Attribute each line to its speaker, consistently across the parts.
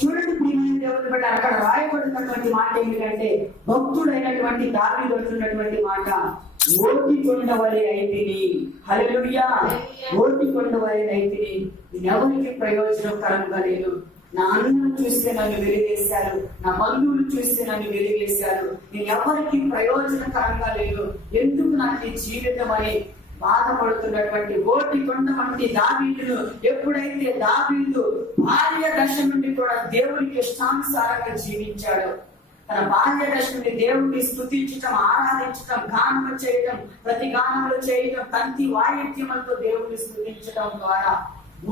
Speaker 1: చూడండి ప్రియమైన దేవుని బట్టి అక్కడ రాయబడినటువంటి మాట ఏమిటంటే భక్తుడైనటువంటి దావీదు అంటున్నటువంటి మాట ఓటి కొండ వలె అయితిని. హల్లెలూయా. ఓటి కొండ వలె అయితిని. ఎవరికి ప్రయోజనకరంగా లేదు. నా అన్నను చూస్తే నన్ను వెలిగేశారు నా బంధువులు చూస్తే నన్ను వెలిగేశారు నేను ఎవరికి ప్రయోజనకరంగా లేదు. ఎందుకు నాకు జీవితం అని బాధపడుతున్నటువంటి ఓటి కొండ వంటి దావీలు ఎప్పుడైతే దావీలు బాల్య దశ నుండి కూడా దేవునికి ఇష్టానుసారంగా జీవించాడు తన బాల్య దశ నుండి దేవుడిని స్థుతించటం ఆరాధించటం గానము చేయటం ప్రతి గానములు చేయటం తంతి వాయిద్యములతో దేవుడిని స్థుతించటం ద్వారా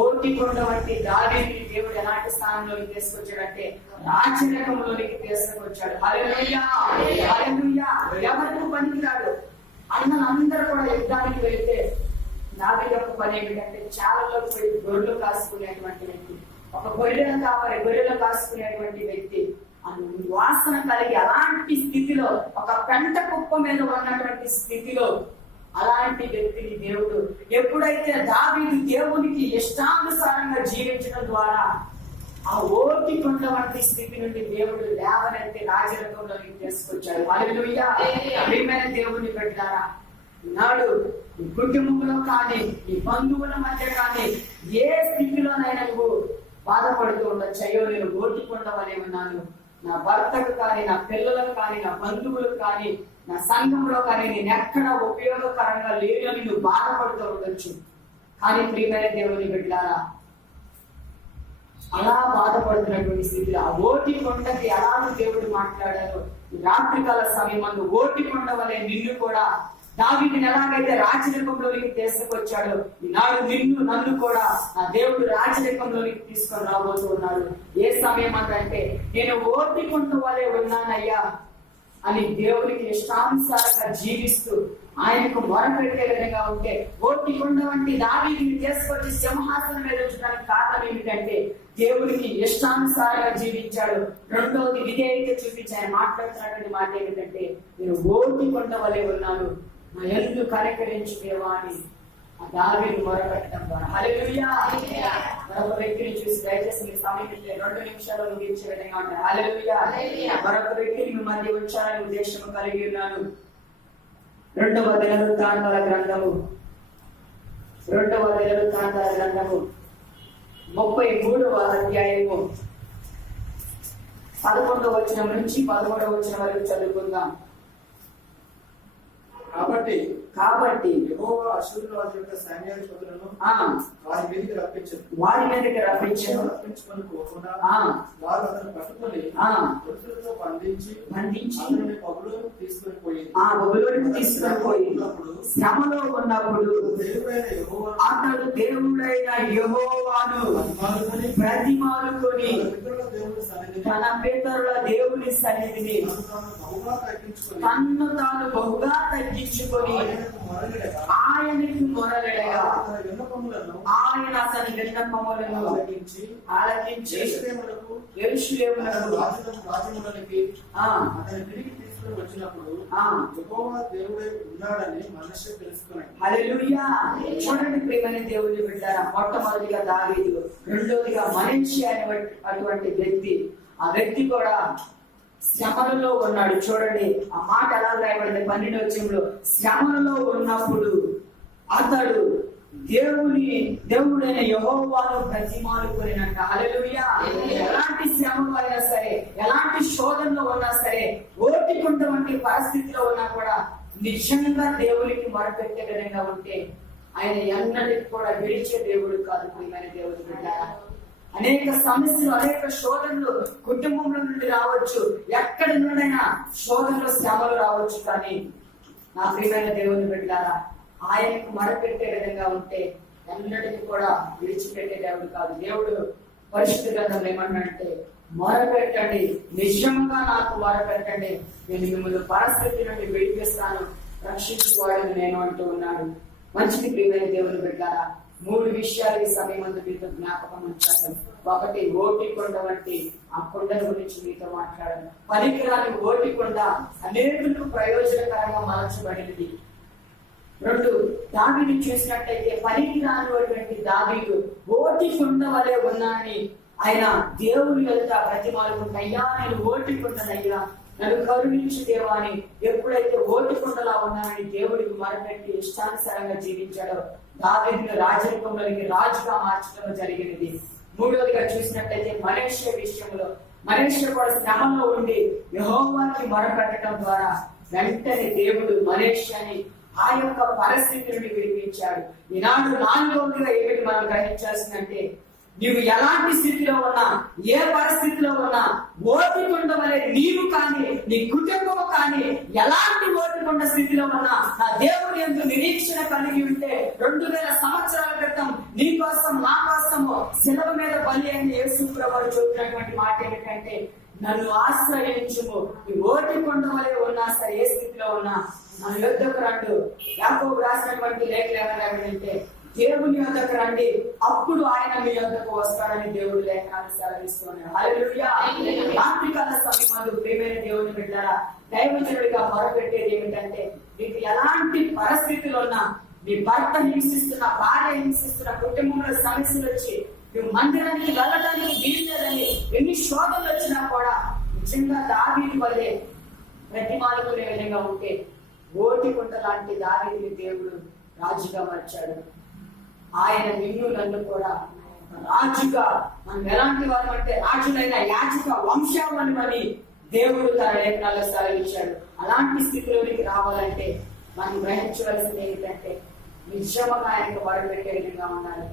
Speaker 1: ఓటి కొండ వంటి దావీదుని దేవుడు ఎలాంటి స్థానంలోకి తీసుకొచ్చాడంటే రాజరకంలోనికి తీసుకొచ్చాడు. హల్లెలూయా! హల్లెలూయా! ఎవరికి పనికిరాడు? అన్న యుద్ధానికి వెళ్తే నాభి యొక్క పని ఏమిటంటే చాలలో పోయి గొర్రెలు కాసుకునేటువంటి వ్యక్తి. ఒక గొర్రెలను కావాలి గొర్రెలు కాసుకునేటువంటి వ్యక్తి. వాసన కలిగి అలాంటి స్థితిలో ఒక పెంట కుప్ప మీద ఉన్నటువంటి స్థితిలో అలాంటి వ్యక్తిని దేవుడు ఎప్పుడైతే దావీదు దేవునికి ఇష్టానుసారంగా జీవించడం ద్వారా ఆ ఓటి కొండ వంటి స్థితి నుండి దేవుడు లేవనెత్తి రాజరకంలోకి తీసుకొచ్చాడు. దేవుని పెట్టారా నాడు ఈ కుటుంబంలో కానీ ఈ బంధువుల మధ్య కానీ ఏ స్థితిలోనైనా నువ్వు బాధపడుతూ ఉండొచ్చయ్యో నేను ఓటి కొండ ఉన్నాను నా భర్తకు కానీ నా పిల్లలకు కానీ నా బంధువులకు కానీ నా సంఘంలో కానీ నేను ఎక్కడ ఉపయోగకరంగా లేను అని నువ్వు బాధపడుతూ ఉండొచ్చు. కానీ ప్రియమైన దేవుని బిడ్డారా అలా బాధపడుతున్నటువంటి స్థితిలో ఆ ఓటి కొండకి ఎలాగ దేవుడు మాట్లాడారు? రాత్రికాల సమయం ఓటి కొండ వలె నిన్ను కూడా దావిని ఎలాగైతే రాజరికంలోనికి తీసుకొచ్చాడో ఈనాడు నిన్ను నన్ను కూడా నా దేవుడు రాజరికంలోనికి తీసుకొని రాబోతున్నాడు ఏ సమయం అంటే నేను ఓటి వాళ్ళే ఉన్నానయ్యా అని దేవునికి ఇష్టానుసారంగా జీవిస్తూ ఆయనకు మొరపెట్టే విధంగా ఉంటే ఓటి కొండ వంటి దావీదిని తీసుకొచ్చి సింహాసనం మీద ఉంచడానికి కారణం ఏమిటంటే దేవునికి ఇష్టానుసారంగా జీవించాడు. రెండవది విధేయత చూపించి ఆయన మాట్లాడుతున్నటువంటి మాట ఏమిటంటే నేను ఓటి కొండ వలె ఉన్నాను. నా ఎల్లు కనికరించు దేవా అని ఆ దావీని మొరపెట్టడం ద్వారా. హల్లెలూయా. మరొక వ్యక్తిని చూసి దయచేసి సమయం ఇస్తే రెండు నిమిషాలు ముగించే విధంగా ఉంటారు హల్లెలూయా. మరొక వ్యక్తిని మీ మధ్య ఉంచాలని ఉద్దేశం కలిగి ఉన్నాను. రెండవ దినవృత్తాంతాల గ్రంథము. రెండవ దినవృత్తాంతాల గ్రంథము. ముప్పై మూడవ అధ్యాయము. పదకొండవ వచనం నుంచి పదమూడవ వచనం వరకు చదువుకుందాం.
Speaker 2: కాబట్టి
Speaker 1: కాబట్టి
Speaker 2: యెహోవా అశ్షూరు రాజు యొక్క సైన్యాధిపతులను
Speaker 1: ఆ.
Speaker 2: వారి మీదకి రప్పించదు
Speaker 1: వారి మీదకి రప్పించను
Speaker 2: రప్పించుకొని పోకుండా
Speaker 1: ఆ.
Speaker 2: వారు అతను పట్టుకొని
Speaker 1: ఆ.
Speaker 2: గొలుసులతో బంధించి
Speaker 1: బంధించి
Speaker 2: అతనిని తీసుకొని పోయింది.
Speaker 1: ఆ బబులోనికి తీసుకొని పోయి శ్రమలో ఉన్నప్పుడు
Speaker 2: దేవుడైన యెహోవా
Speaker 1: అతడు దేవుడైన యెహోవాను ప్రతిమాలుకొని
Speaker 2: తన పితరుల దేవుని సన్నిధిని తనను తాను బహుగా తగ్గించుకొని
Speaker 1: తగ్గించుకొని
Speaker 2: ఆయనకు విన్నపములను
Speaker 1: ఆయన అతని విన్నపములను
Speaker 2: ఆలకించి
Speaker 1: ఆలకించి
Speaker 2: రాజములకి అతని తిరిగి తీసుకుని వచ్చినప్పుడు
Speaker 1: ఆ.
Speaker 2: యెహోవా దేవుడే ఉన్నాడని మనస్సు తెలుసుకున్నాడు.
Speaker 1: హల్లెలూయా. చూడండి ప్రేమని దేవుని బిడ్డారా మొట్టమొదటిగా దావీదు రెండోదిగా మనిషి అనే అటువంటి వ్యక్తి. ఆ వ్యక్తి కూడా శ్రమలలో ఉన్నాడు. చూడండి ఆ మాట ఎలా రాయబడింది? పన్నెండు వచ్చంలో శ్రమలలో ఉన్నప్పుడు అతడు దేవుని దేవుడైన యహోవాను ప్రతిమాలుకునేనంట హల్లెలూయా. ఎలాంటి శ్రమలు అయినా సరే ఎలాంటి శోధనలో ఉన్నా సరే ఓటికుంట వంటి పరిస్థితిలో ఉన్నా కూడా నిజంగా దేవునికి మొరపెట్టే విధంగా ఉంటే ఆయన ఎన్నటికి కూడా విడిచే దేవుడు కాదు ప్రియమైన దేవుడు బిడ్డారా. అనేక సమస్యలు అనేక శోధనలు కుటుంబంలో నుండి రావచ్చు. ఎక్కడి నుండైనా శోధనలు శ్రమలు రావచ్చు కానీ నా ప్రియమైన దేవుని బిడ్డారా ఆయనకు మొరపెట్టే విధంగా ఉంటే ఎన్నటికి కూడా విడిచిపెట్టే దేవుడు కాదు. దేవుడు పరిశుద్ధ గ్రంథంలో ఏమన్నాడంటే మొరపెట్టండి. నిజంగా నాకు మొరపెట్టండి. నేను మిమ్మల్ని పరిస్థితి నుండి విడిపిస్తాను. రక్షించువాడని నేను అంటూ ఉన్నాను. మంచిది ప్రియమైన దేవుని బిడ్డారా మూడు విషయాలు ఈ సమయం అందు మీతో జ్ఞాపకం ఉంచాను. ఒకటి ఓటి కొండ వంటి ఆ కొండ గురించి మీతో మాట్లాడాను. పనికిరాని ఓటి కొండ అనేకులకు ప్రయోజనకరంగా మార్చబడినది రెండు దావీదు చూసినట్టయితే పనికి రానిటువంటి దావీదు ఓటి కొండ వలె ఉన్నానని ఆయన దేవుని యొక్క ప్రతిమాలకు అయ్యా నేను ఓటి కుండనయ్యా నన్ను కరుణించు దేవాని ఎప్పుడైతే ఓటి కుండలా ఉన్నానని దేవుడికి మరపెట్టి ఇష్టానుసారంగా జీవించాడో దావేదిని రాజరికంలోకి రాజుగా మార్చడం జరిగినది. మూడవదిగా చూసినట్లయితే మలేషియా విషయంలో మలేషియా కూడా శ్రమలో ఉండి యహోవాకి మొరపెట్టడం ద్వారా వెంటనే దేవుడు మలేషియాని ఆ యొక్క పరిస్థితి నుండి విడిపించాడు. ఈనాడు నాలుగవదిగా ఏమిటి మనం గ్రహించాల్సిందంటే నీవు ఎలాంటి స్థితిలో ఉన్నా ఏ పరిస్థితిలో ఉన్నా ఓపికొండ వలె నీవు కానీ నీ కుటుంబం కానీ ఎలాంటి ఓపికొండ స్థితిలో ఉన్నా నా దేవుని ఎందు నిరీక్షణ కలిగి ఉంటే రెండు వేల సంవత్సరాల క్రితం నీ కోసం నా కోసము శిలవ మీద బలి అని యేసు ప్రభు చెప్పినటువంటి మాట ఏమిటంటే నన్ను ఆశ్రయించుము. నీ ఓటి కొండ ఉన్నా సరే ఏ స్థితిలో ఉన్నా నా యుద్ధకు రండు. యాకో రాసినటువంటి లేఖలు ఏమన్నాడంటే దేవుని యొద్దకు రండి. అప్పుడు ఆయన మీ యొద్దకు వస్తాడని దేవుడు లేఖనాలు సెలవిస్తున్నాడు రాత్రికాల సమయంలో ప్రేమైన దేవుని బిడ్డారా దైవజనుడిగా మొరపెట్టేది ఏమిటంటే మీకు ఎలాంటి పరిస్థితులు ఉన్నా మీ భర్త హింసిస్తున్న భార్య హింసిస్తున్న కుటుంబంలో సమస్యలు వచ్చి నువ్వు మందిరానికి వెళ్ళడానికి వీల్లేదని ఎన్ని శోధనలు వచ్చినా కూడా నిజంగా దావీది వల్లే ప్రతిమాలకునే విధంగా ఉంటే ఓటి కుంట లాంటి దావీదిని దేవుడు రాజుగా మార్చాడు. ఆయన నిన్ను నన్ను కూడా రాజుగా మనం ఎలాంటి వారు అంటే రాజులైన యాజక వంశావళి అని దేవుడు తన లేఖనాల్లో సెలవిచ్చాడు అలాంటి స్థితిలోనికి రావాలంటే మనం గ్రహించవలసింది ఏంటంటే నిజముగా ఆయనకు మొరపెట్టే విధంగా ఉండాలి.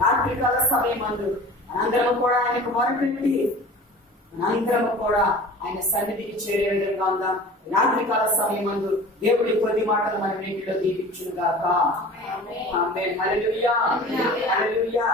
Speaker 1: రాత్రికాల సమయం అందు మనందరం కూడా ఆయనకు మొరపెట్టి మనందరం కూడా ఆయన సన్నిధికి చేరే విధంగా ఉందాం. రాత్రికాల సమయం అందు దేవుడి కొద్ది మాటలు మన నీటిలో హల్లెలూయా హల్లెలూయా